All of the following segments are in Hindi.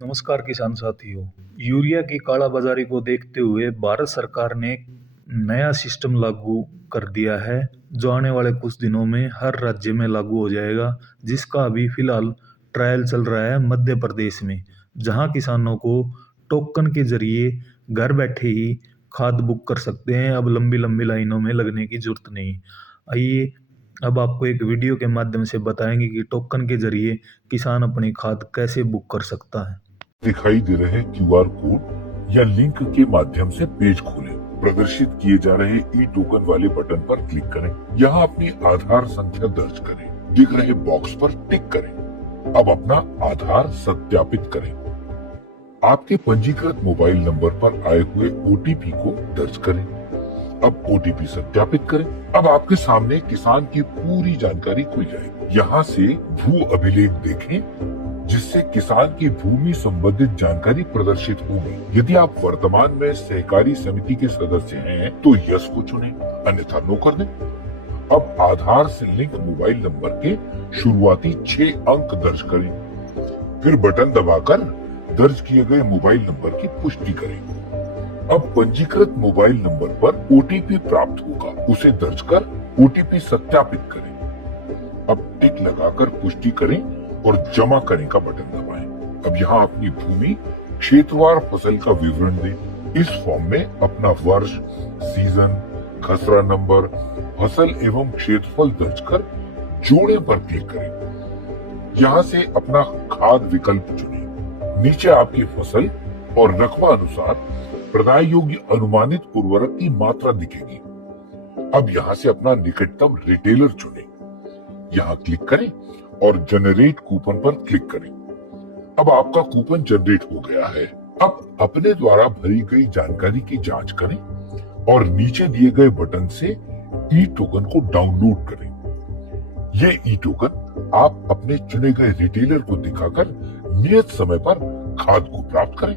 नमस्कार किसान साथियों। यूरिया की कालाबाजारी को देखते हुए भारत सरकार ने एक नया सिस्टम लागू कर दिया है जो आने वाले कुछ दिनों में हर राज्य में लागू हो जाएगा, जिसका अभी फिलहाल ट्रायल चल रहा है मध्य प्रदेश में, जहां किसानों को टोकन के जरिए घर बैठे ही खाद बुक कर सकते हैं। अब लंबी लंबी लाइनों में लगने की जरूरत नहीं। आइए अब आपको एक वीडियो के माध्यम से बताएंगे कि टोकन के जरिए किसान अपनी खाद कैसे बुक कर सकता है। दिखाई दे रहे क्यूआर कोड या लिंक के माध्यम से पेज खोलें। प्रदर्शित किए जा रहे ई टोकन वाले बटन पर क्लिक करें। यहाँ अपनी आधार संख्या दर्ज करें। दिख रहे बॉक्स पर टिक करें। अब अपना आधार सत्यापित करें। आपके पंजीकृत मोबाइल नंबर पर आए हुए ओटीपी को दर्ज करें। अब ओटीपी सत्यापित करें। अब आपके सामने किसान की पूरी जानकारी खुल जाएगी। यहाँ से भू अभिलेख देखें, जिससे किसान की भूमि संबंधित जानकारी प्रदर्शित होगी। यदि आप वर्तमान में सहकारी समिति के सदस्य हैं तो यस को चुनें, अन्यथा नो कर दें। अब आधार से लिंक मोबाइल नंबर के शुरुआती 6 अंक दर्ज करें। फिर बटन दबाकर दर्ज किए गए मोबाइल नंबर की पुष्टि करें। अब पंजीकृत मोबाइल नंबर पर ओटीपी प्राप्त होगा, उसे दर्ज कर ओटीपी सत्यापित करें। अब टिक लगाकर पुष्टि करें और जमा करने का बटन दबाएं। अब यहाँ अपनी भूमि, क्षेत्रवार फसल का विवरण दें। इस फॉर्म में अपना वर्ष, सीजन, खसरा नंबर, फसल एवं क्षेत्रफल दर्ज कर जोड़े पर क्लिक करें। यहाँ से अपना खाद विकल्प चुनें। नीचे आपकी फसल और रकबा अनुसार प्रदाय योग्य अनुमानित उर्वरक की मात्रा दिखेगी। अब यहाँ से अपना निकटतम रिटेलर चुनें। यहाँ क्लिक करें और जनरेट कूपन पर क्लिक करें। अब आपका कूपन जनरेट हो गया है। अब अपने द्वारा भरी गई जानकारी की जांच करें और नीचे दिए गए बटन से ई टोकन को डाउनलोड करें। ये ई टोकन आप अपने चुने गए रिटेलर को दिखाकर नियत समय पर खाद को प्राप्त करें।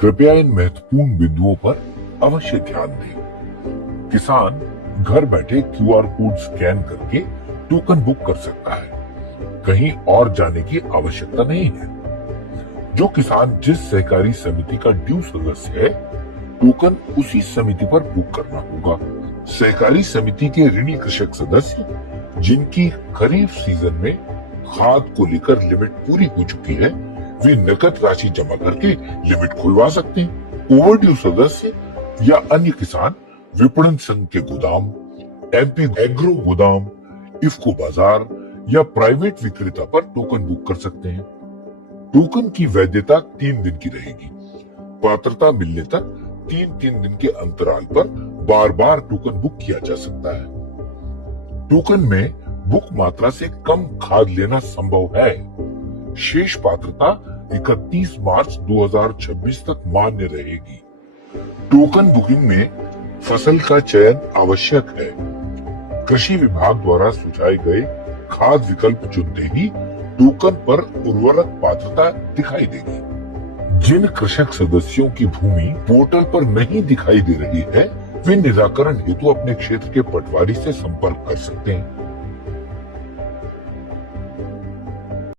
कृपया इन महत्वपूर्ण बिंदुओं पर अवश्य ध्यान दें। किसान घर बैठे क्यूआर कोड स्कैन करके टोकन बुक कर सकता है। कहीं और जाने की आवश्यकता नहीं है। जो किसान जिस सहकारी समिति का ड्यू सदस्य है, टोकन उसी समिति पर बुक करना होगा। सहकारी समिति के ऋणी कृषक सदस्य जिनकी खरीफ सीजन में खाद को लेकर लिमिट पूरी हो चुकी है, वे नकद राशि जमा करके लिमिट खुलवा सकते हैं। ओवरड्यू सदस्य या अन्य किसान विपणन संघ के गोदाम, एमपी एग्रो गोदाम, इफ्को बाजार या प्राइवेट विक्रेता पर टोकन बुक कर सकते हैं। टोकन की वैधता 3 दिन की रहेगी। पात्रता मिलने तक 3-3 दिन के अंतराल पर बार बार टोकन बुक किया जा सकता है। टोकन में बुक मात्रा से कम खाद लेना संभव है। शेष पात्रता 31 मार्च 2026 तक मान्य रहेगी। टोकन बुकिंग में फसल का चयन आवश्यक है। कृषि विभाग द्वारा सुझाए गए खाद विकल्प चुनते ही टोकन पर उर्वरक पात्रता दिखाई देगी। जिन कृषक सदस्यों की भूमि पोर्टल पर नहीं दिखाई दे रही है, वे निराकरण हेतु अपने क्षेत्र के पटवारी से संपर्क कर सकते हैं।